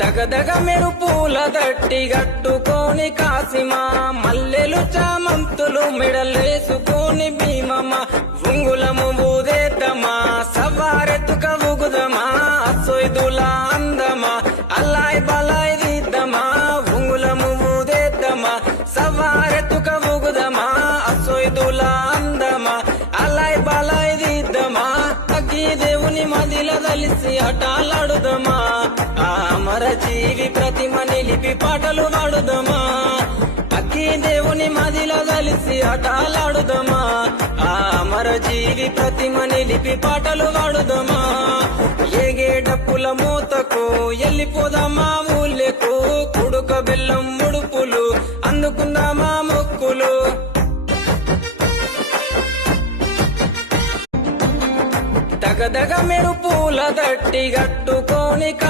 దగదగ మెరుపుల దట్టి గట్టుకొని కాసిమా మల్లెలు చామంతులు మెడలేసుకొని భీమమ్మ ఉంగులము ఊదేద్దమా సవారెత్తుక ఊగుదమా సొయ్దుల అందమా అల్లాయ్ బలాయ్ దిద్దమా ఉంగులము ఊదేద్దమా సవారెత్తుక ఊగుదమా సొయ్దుల అందమా అల్లాయ్ బలాయ్ దిద్దమా అగ్గి దేవుని మదిల దలిసి ఆటలాడుదమా అమర జీవి ప్రతిమ నిలిపి పాటలు పాడుదమా అగ్గి దేవుని మదిల కలిసి ఆటలాడుదమా అమర జీవి ప్రతిమ నిలిపి పాటలు పాడుదమా ఏగే డప్పుల మూతకు ఎల్లిపోదామా ఊళ్ళకు కుడుక బెల్లం ముడుపులు అందుకుందామా మొక్కులు దగదగ మెరుపుల దట్టి గట్టుకొని